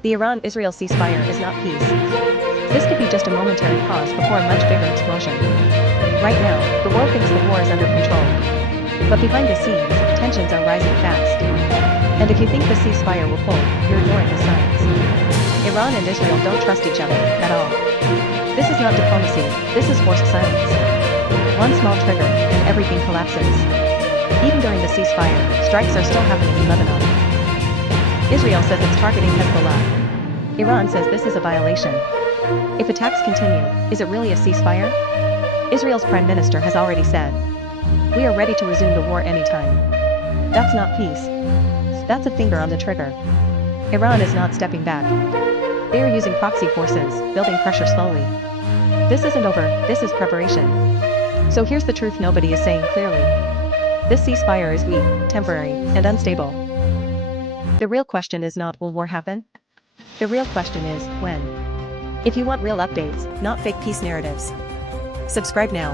The Iran-Israel ceasefire is not peace. This could be just a momentary pause before a much bigger explosion. Right now, the world thinks the war is under control. But behind the scenes, tensions are rising fast. And if you think the ceasefire will hold, you're ignoring the signs. Iran and Israel don't trust each other, at all. This is not diplomacy, this is forced silence. One small trigger, and everything collapses. Even during the ceasefire, strikes are still happening in Lebanon. Israel says it's targeting Hezbollah. Iran says this is a violation. If attacks continue, is it really a ceasefire? Israel's prime minister has already said, "We are ready to resume the war anytime." That's not peace. That's a finger on the trigger. Iran is not stepping back. They are using proxy forces, building pressure slowly. This isn't over, this is preparation. So here's the truth nobody is saying clearly. This ceasefire is weak, temporary, and unstable. The real question is not will war happen? The real question is when. If you want real updates, not fake peace narratives, subscribe now.